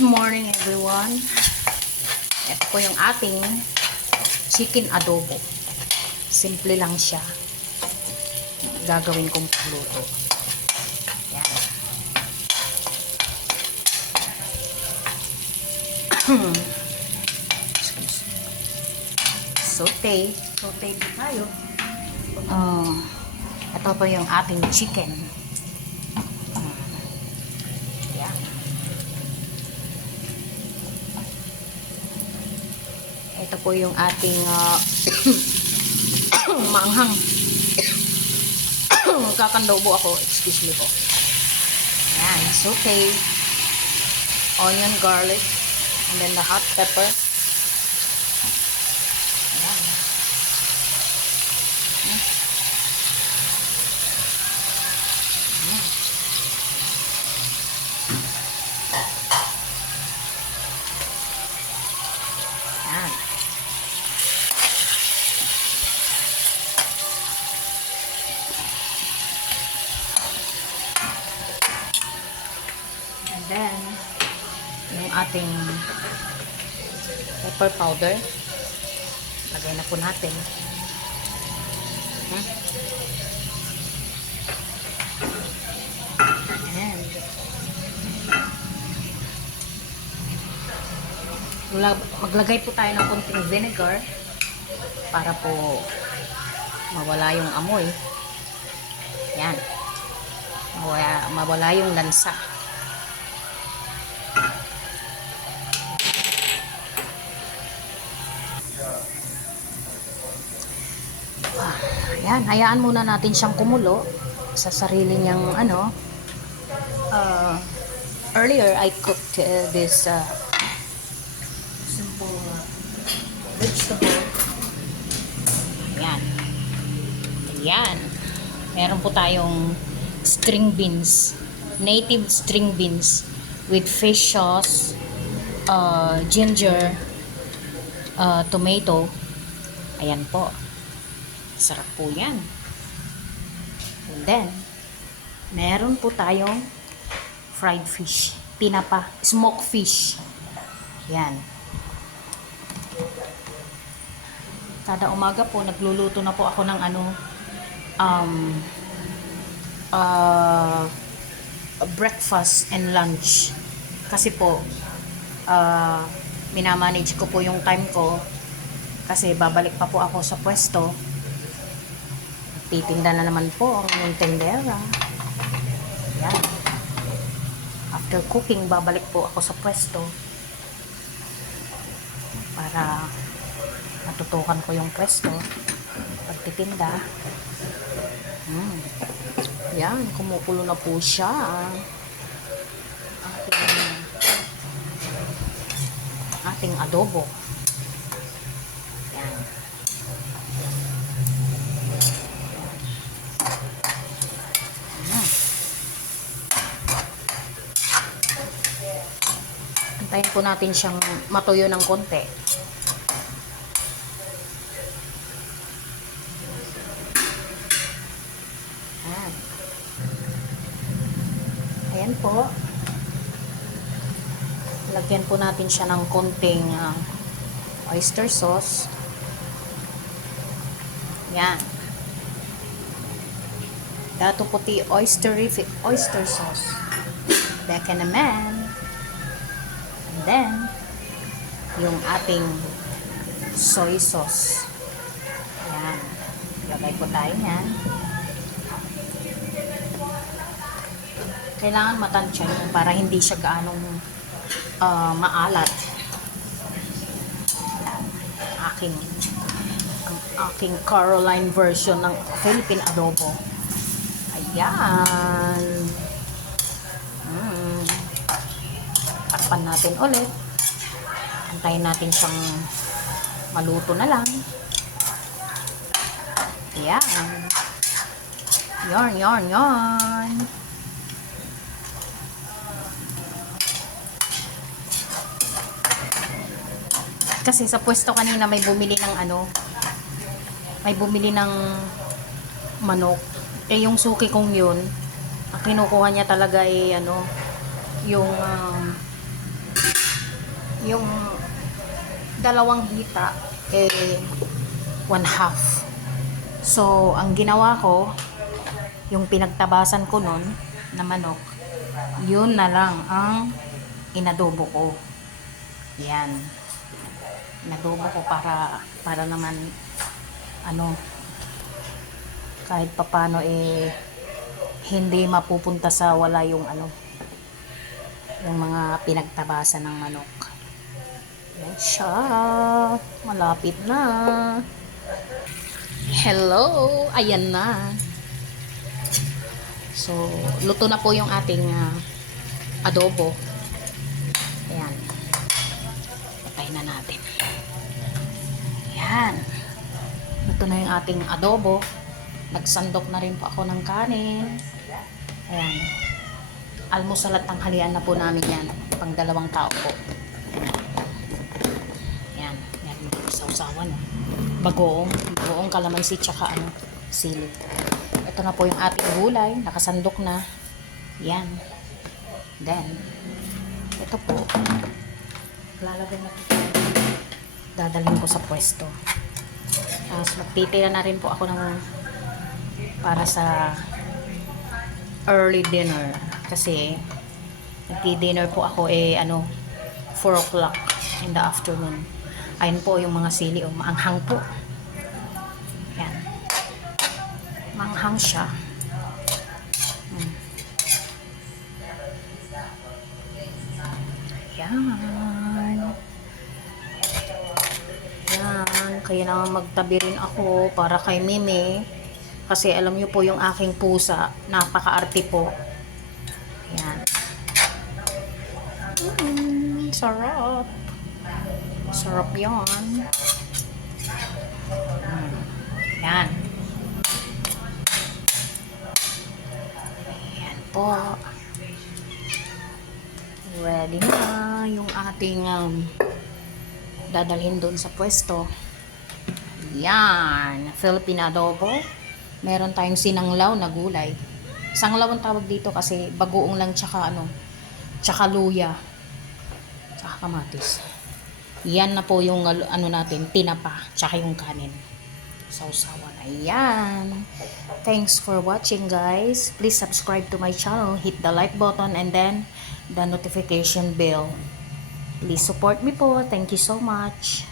morning everyone. Ito po yung ating chicken adobo. Simple lang siya. Gagawin kong pagluto. Yan. Saute po tayo. Ito po yung ating chicken. Yan. Ito po yung ating maanghang. Magkakandobo ako. Excuse me po. Yan. Saute. Onion, garlic. And then the hot pepper. Yan. Yan. And then, yung ating pepper powder, lagay na po natin. And maglagay po tayo ng konting vinegar para po mawala yung amoy. Yan. Mawala yung lansa. Ayan, hayaan muna natin siyang kumulo sa sarili niyang earlier I cooked this simple vegetable. Ayan. Ayan. Meron po tayong string beans, native string beans with fish sauce, ginger, tomato. Ayan po. Sarap po yan. And then, meron po tayong fried fish. Tinapa. Smoked fish. Yan. Kada umaga po, nagluluto na po ako ng breakfast and lunch. Kasi po, minamanage ko po yung time ko. Kasi babalik pa po ako sa pwesto. Titinda na naman po ang yung tendera. Yan. After cooking, babalik po ako sa pwesto para matutukan ko yung pwesto pagtitinda. Yan, kumukulo na po siya. Ating adobo. Yan. Antayin po natin siyang matuyo ng konti. Ayan. Ayan po. Lagyan po natin siya ng konting oyster sauce. Ayan. Dato puti oysterific oyster sauce. Beka naman. And then, yung ating soy sauce. Ayan. Lagay po tayo yan. Kailangan matansya yun para hindi siya gaanong maalat. Ayan. Ang aking Caroline version ng Philippine adobo. Ayan. Takpan natin ulit. Antayin natin siyang maluto na lang. Ayan. Yarn. Kasi sa pwesto kanina may bumili ng manok. Yung suki kong yun, ang kinukuha niya talaga yung Yung dalawang hita, 1/2. So, ang ginawa ko, yung pinagtabasan ko nun na manok, yun na lang ang inadobo ko. Yan. Inadobo ko para naman kahit papano hindi mapupunta sa wala yung yung mga pinagtabasan ng manok. Yan siya. Malapit na. Hello! Ayan na. So, luto na po yung ating adobo. Ayan. Patay na natin. Ayan. Luto na yung ating adobo. Nagsandok na rin po ako ng kanin. Ayan. Almusal at tanghalian na po namin yan. Pang 2 tao po. Ayan. Ayan. Sausawan. Bagoong kalamansi tsaka sili. Ito na po yung ating gulay. Nakasandok na. Yan. Then, ito po. Lalagay na po. Dadalhin ko sa pwesto. Tapos magtitira na rin po ako para sa early dinner. Kasi nagti-dinner po ako 4 o'clock in the afternoon. Ayun po yung mga sili. Maanghang po. Yan. Manghang siya. Yan. Yan. Kaya naman magtabi rin ako para kay Mimi. Kasi alam niyo po yung aking pusa. Napaka-arte po. Yan. Sarap. Sarap yan. Yan. Yan po. Ready na yung ating dadalhin doon sa pwesto. Yan. Filipino adobo. Meron tayong sinanglaw na gulay. Sanglaw ang tawag dito kasi bagoong lang tsaka tsaka luya. Tsaka kamatis. Yan na po yung natin, tinapa, tsaka yung kanin. Sausawan. Ayan. Thanks for watching, guys. Please subscribe to my channel. Hit the like button and then the notification bell. Please support me po. Thank you so much.